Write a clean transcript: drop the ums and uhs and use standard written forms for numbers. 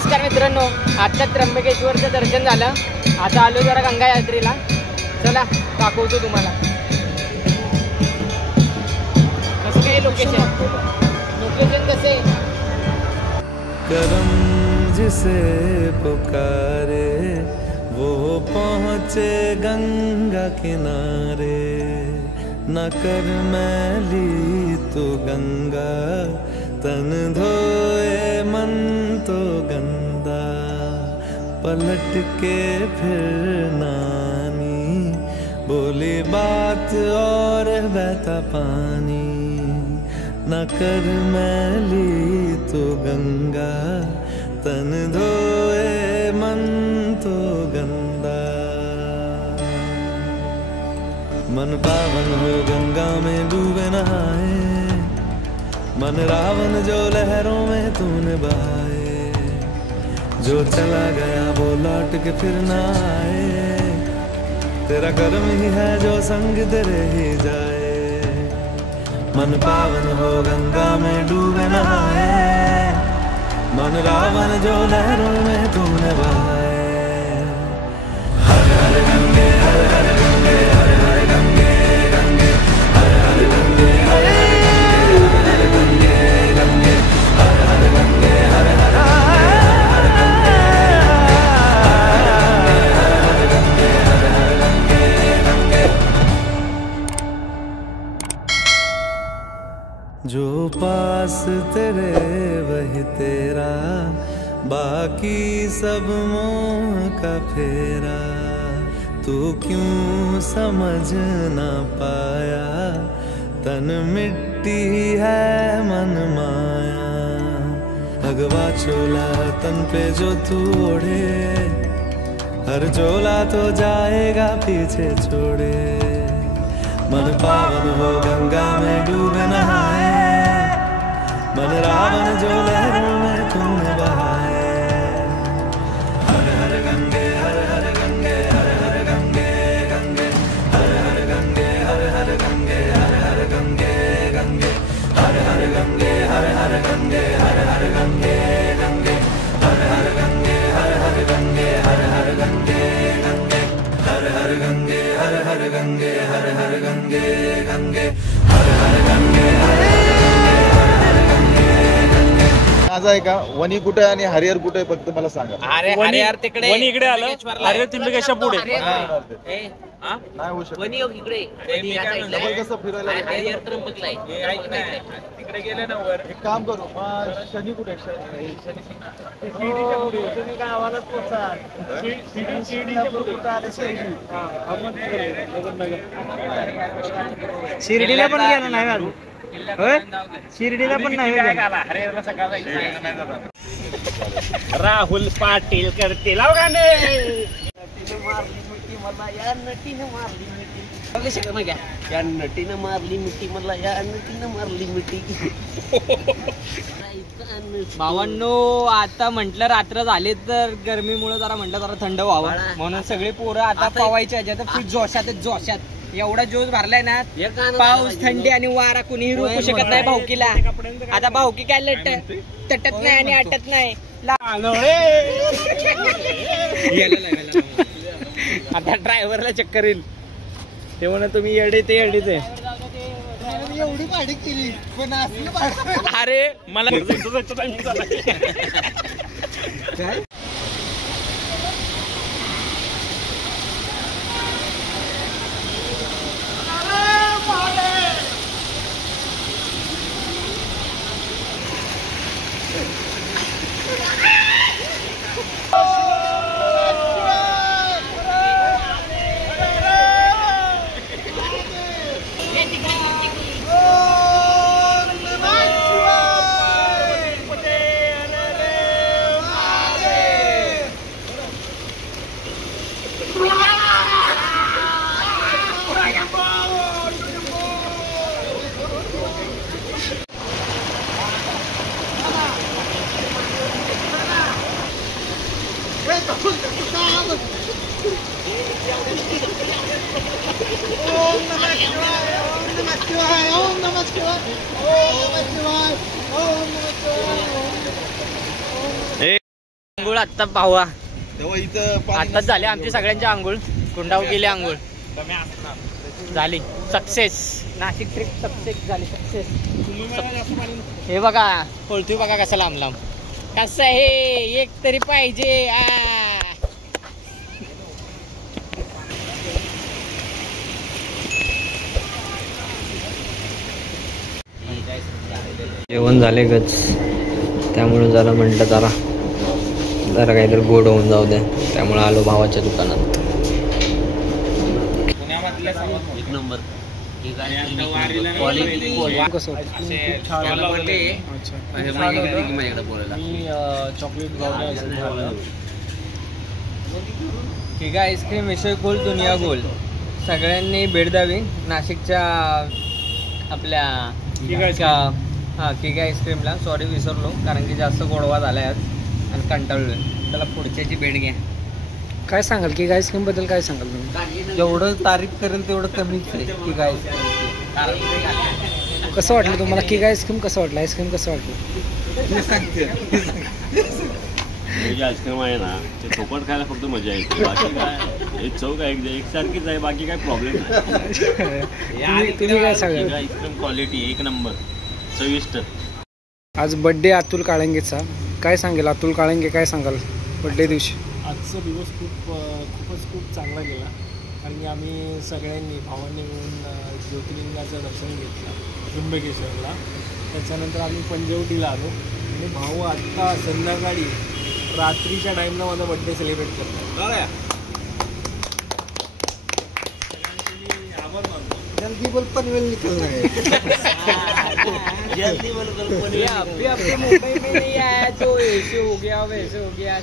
नमस्कार मित्रांनो, आता त्र्यंबकेश्वरचं दर्शन झालं. आता आलो जरा गंगा यात्रेला. चला दाखवतो तुम्हाला कसं काय लोकेशन कसे. करम जिसे पुकारे वो पहुँचे गंगा किनारे, न कर मैली तू गंगा तन धोए मन तो गंदा, पलट के फिर नानी बोली बात और बहता पानी, न कर मैली तू गंगा तन धोए मन तो गंदा। मन पावन हो गंगा में डूबे नहाए, मन रावण जो लहरों में तूने बहाए, जो चला गया वो लौट के फिर ना आए, तेरा कर्म ही है जो संग तेरे ही जाए। मन पावन हो गंगा में डूबे नहाए, मन रावण जो लहरों में तूने बहाए। हर हर गंगे हर हर गंगे हर हर गंगे गंगे हर हर गंगे हर हर जो पास तेरे वही तेरा, बाकी सब मोह का फेरा, तू क्यों समझ ना पाया, तन मिट्टी है मन माया। भगवा चोला तन पे जो तू ओढ़े, हर चोला तो जाएगा पीछे छोड़े। मन पावन हो गंगा में डूबे नहाए, मन रावण जो लहरों में तूने बहाए। हर हर गंगे हर हर गंगे हर हर गंगे गंगे हर हर गंगे हर हर गंगे हर हर गंगे गंगे हर हर गंगे हर हर गंगे हर हर गंगे गंगे हर हर गंगे हर हर गंगे हर हर गंगे गंगे हर हर गंगे हर हर गंगे हर हर गंगे गंगे हर हर गंगे हर आज आहे का वणी कुठे आणि हरिहर कुठे फक्त मला सांगा. अरे हरिहर तिकडे, वणी इकडे आलं, हरिहर त्र्यंबकेश्वर पुढे. नाही होऊ शकत. वणी इकडे डबल कसं फिरायला हरिहर त्र्यंबकला आहे. तिकडे गेले ना वर. एक काम करू मग शनी कुठे शिर्डीला पण गेला नाही अजून. शिर्डीला पण नाही. राहुल पाटील करते लाव गाणे. या नटीनं मारली मिठी मला, या नटीनं मारली मिठी. भावांनो, आता म्हटलं रात्र झाले तर गरमीमुळे जरा म्हटलं जरा थंड व्हावं म्हणून सगळे पोरं आता पवायच्या ह्याच्यात जोशात एवढा जोश भरलाय ना. पाऊस थंडी आणि वारा कुणीही रोखू शकत नाही भाऊकीला. आता भाऊकी काय तटत नाही आणि आटत नाही. आता ड्रायव्हरला चक्कर येईल. ते म्हणा तुम्ही येडे ते येडीच आहे. एवढी भाडी केली पण अरे मला आंघोळ आत्ता भावा तेव्हा इथं आत्ताच झाले आमची सगळ्यांची आंघोळ. कुंडाव गेले आंघोळ झाली. सक्सेस. नाशिक ट्रिप सक्सेस झाली. सक्सेस. हे बघा कोळतू बघा कसा लांब लांब कसं आहे. एक तरी पाहिजे. जेवण झाले गच त्यामुळे जरा म्हटलं जरा काहीतरी गोड होऊन जाऊ द्या. त्यामुळे आलो भावाच्या दुकानात. एक नंबर ठीक आहे. आईस्क्रीम विषय गोल दुनिया गोल. सगळ्यांनी भेट द्यावी नाशिकच्या आपल्या किग आईस्क्रीमला. सॉरी विसरलो कारण की जास्त गोडवा झाला आज आणि कंटाळलोय. त्याला पुढच्याची भेट घ्या. काय सांगाल की आईस्क्रीम बद्दल काय सांगाल तुम्ही? जेवढं तारीफ करेल तेवढं कमीच आहे किग आईस्क्रीम. कसं वाटलं तुम्हाला की आईस्क्रीम? कसं वाटलं आईस्क्रीम? कसं वाटलं? जे आईस्क्रीम आहे ना ते चोपट खायला फक्त मजा येते. बाकी काय एक चौक आहे एकसारखीच आहे. बाकी काय प्रॉब्लेम नाही. तुम्ही काय सांगाल? आईस्क्रीम क्वालिटी एक नंबर चविष्ट. आज बड्डे अतुल काळंगेचा. काय सांगेल अतुल काळंगे? काय सांगाल बड्डे दिवशी? आजचा दिवस खूप चांगला गेला कारण की आम्ही सगळ्यांनी भावांनी मिळून ज्योतिर्लिंगाचं दर्शन घेतलं त्र्यंबकेश्वरला. त्याच्यानंतर आम्ही पंचवटीला आलो आणि भाऊ आत्ता संध्याकाळी रात्रीच्या टाईमला माझा बड्डे सेलिब्रेट करतात. जल्दी बोल पनवेल निकलना है. जल्दी बोल अभी अपने मुंबई में नहीं आया तो ऐसे हो गया वैसे हो गया.